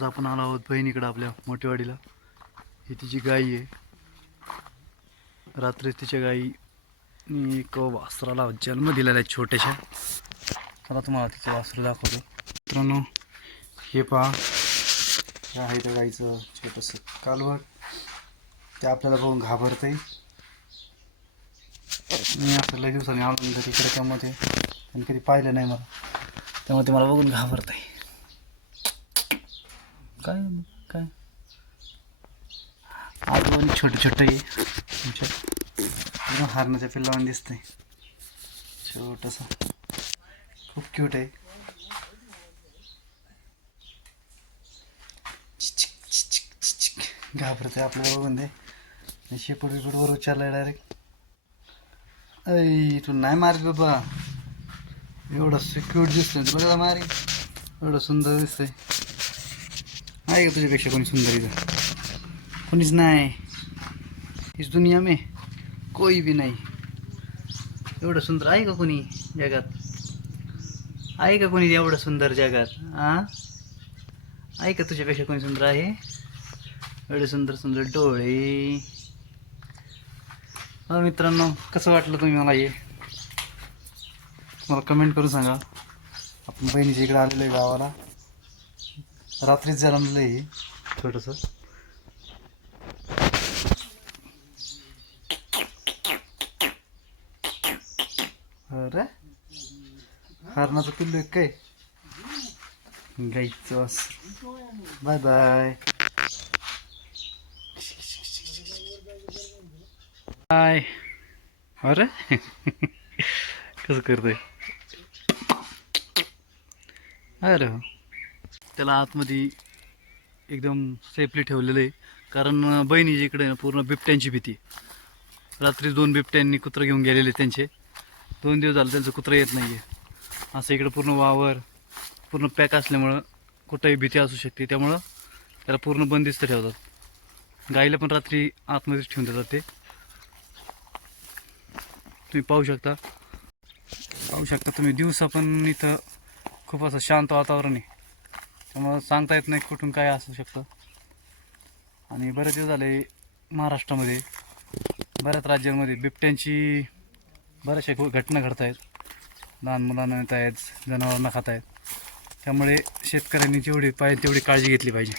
आज आपण आलो आहोत बहिणीकडे आपल्या मोठेवाडीला. ही तिची गाई आहे. रात्री तिच्या गाईनी एक वासराला जन्म दिलेला आहे छोट्याशा. चला तुम्हाला तिचं वासरू दाखवतो. मित्रांनो हे पहा, हे आहे त्या गाईचं छोटंसं कालवड. ते आपल्याला बघून घाबरतंय. मी असं लय दिवसांनी आलो नंतर तिकडे, त्यामध्ये त्यांनी कधी पाहिलं नाही मला, त्यामुळे ते मला बघून घाबरत आहे. काय काय आतमध्ये छोटं छोटं आहे, हारणाच्या पिल्लावाने दिसतंय. छोटंसं खूप क्यूट आहे. घाबरते आपल्याला बघून ते. शेपूट बिपूट वर उचललाय डायरेक्ट. तू नाही मारत बाबा, एवढं क्यूट दिसतंय तुला का मारी. एवढं सुंदर दिसतंय. आहे का तुझ्यापेक्षा कोणी सुंदर इथं? कोणीच नाही इस दुनिया में, कोई भी नाही. एवढं सुंदर आहे का कोणी जगात? आहे का कोणी एवढं सुंदर जगात? आहे का तुझ्यापेक्षा कोणी सुंदर आहे? एवढे सुंदर सुंदर डोळे. मित्रांनो कसं वाटलं तुम्ही मला हे मला कमेंट करून सांगा. आपण बहिणीच्या इकडे आलेलो आहे गावाला. रात्रीच जन्मलं आहे छोटंसं. अरे हरणाचं पिल्लू आहे काय? गाईचं वासरू. Bye bye bye. अरे कसं करतोय. अरे हो, त्याला आतमध्ये एकदम सेफली ठेवलेलं आहे. कारण बहिणीच्या इकडे ना पूर्ण बिबट्यांची भीती. रात्री 2 बिबट्यांनी कुत्रं घेऊन गेलेले त्यांचे. 2 दिवस झाले त्यांचं कुत्रं येत नाही आहे. असं इकडं पूर्ण वावर पूर्ण पॅक असल्यामुळं कुठंही भीती असू शकते, त्यामुळं त्याला पूर्ण बंदिस्त ठेवतात. गाईला पण रात्री आतमध्येच ठेवून देतात ते. तुम्ही पाहू शकता तुम्ही. दिवसा पण इथं खूप असं शांत वातावरण आहे, त्यामुळं सांगता येत नाही कुठून काय असू शकतं. आणि बरेच दिवस झाले महाराष्ट्रामध्ये बऱ्याच राज्यांमध्ये बिबट्यांची बऱ्याचशा घटना घडत आहेत. लहान मुलांना येत आहेत, जनावरांना खात आहेत. त्यामुळे शेतकऱ्यांनी जेवढी पाहिजे तेवढी काळजी घेतली पाहिजे.